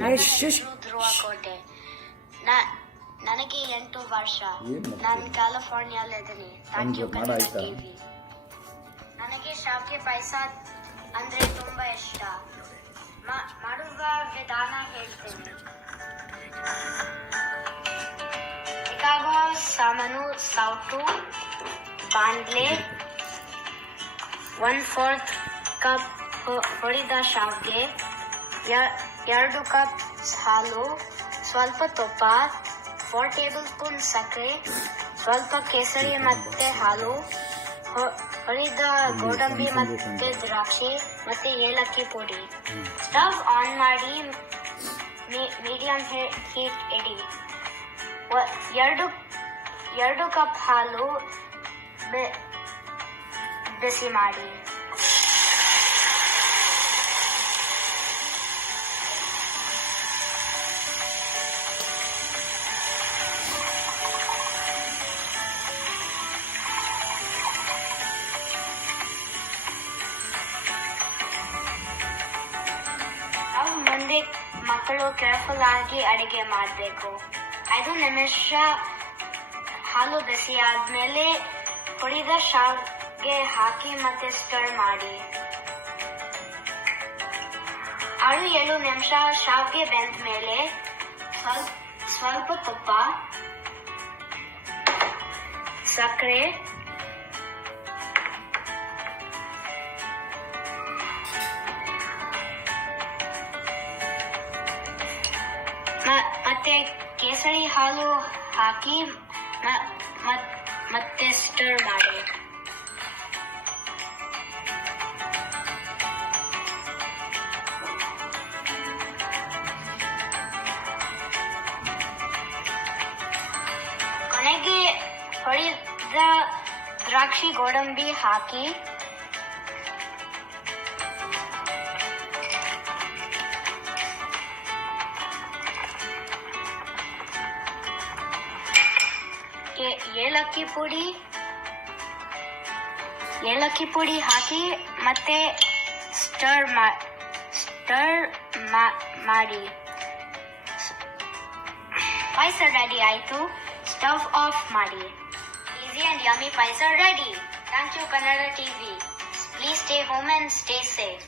ನನ್ನ ಹೆಸರು ಧ್ರುವ ಕೋಟೆ. ನನಗೆ 8 ವರ್ಷ. ನಾನು ಕ್ಯಾಲಿಫೋರ್ನಿಯಾಲಿದ್ದೀನಿ. Thank you Kannada TV. ನನಗೆ ಶಾವಿಗೆ ಪಾಯಸ ಅಂದ್ರೆ ತುಂಬಾ ಇಷ್ಟ. ಮಾಡುವ ವಿಧಾನ ಹೇಳ್ತೇನೆ. ಬೇಕಾಗುವ ಸಾಮಾನು: ಸೌಟು, ಬಾಂಡ್ಲೆ, 1/4 ಕಪ್ ಹುರಿದ ಶಾವಿಗೆ, 2 ಕಪ್ ಹಾಲು, ಸ್ವಲ್ಪ ತುಪ್ಪ, 4 ಟೇಬಲ್ ಸ್ಪೂನ್ ಸಕ್ಕರೆ, ಸ್ವಲ್ಪ ಕೇಸರಿ ಮತ್ತೆ ಹಾಲು, ಹುರಿದ ಗೋಡಂಬಿ ಮತ್ತೆ ದ್ರಾಕ್ಷಿ ಮತ್ತೆ ಏಲಕ್ಕಿ ಪುಡಿ. ಸ್ಟವ್ ಆನ್ ಮಾಡಿ ಮೀಡಿಯಂ ಹೀಟ್ ಇಡಿ. 2 ಕಪ್ ಹಾಲು ಬಿಸಿ ಮಾಡಿ. ಮುಂದೆ ಮಕ್ಕಳು ಕೇರ್ಫುಲ್ ಆಗಿ ಅಡಿಗೆ ಮಾಡಬೇಕು. 5 ನಿಮಿಷ ಹಾಲು ಬಿಸಿ ಆದ್ಮೇಲೆ ಹುರಿದ ಶಾವಿಗೆ ಹಾಕಿ ಮತ್ತೆ ಸ್ಟರ್ ಮಾಡಿ. 6-7 ನಿಮಿಷ ಶಾವಿಗೆ ಬೆಂದ ಮೇಲೆ ಸ್ವಲ್ಪ ತುಪ್ಪ, ಸಕ್ಕರೆ, ಮತ್ತೆ ಕೇಸರಿ ಹಾಲು ಹಾಕಿ ಮತ್ತೆ ಸ್ಟರ್ ಮಾಡಿ. ಕೊನೆಗೆ ಹುರಿದ ದ್ರಾಕ್ಷಿ ಗೋಡಂಬಿ ಹಾಕಿ ಏಲಕ್ಕಿ ಪುಡಿ ಹಾಕಿ ಮತ್ತೆ ಸ್ಟರ್ ಮಾಡಿ. ಪಾಯಸ ರೆಡಿ ಆಯ್ತು. ಸ್ಟವ್ ಆಫ್ ಮಾಡಿ. Easy and yummy payasa ready. Thank you Kannada TV. Please stay home and stay safe.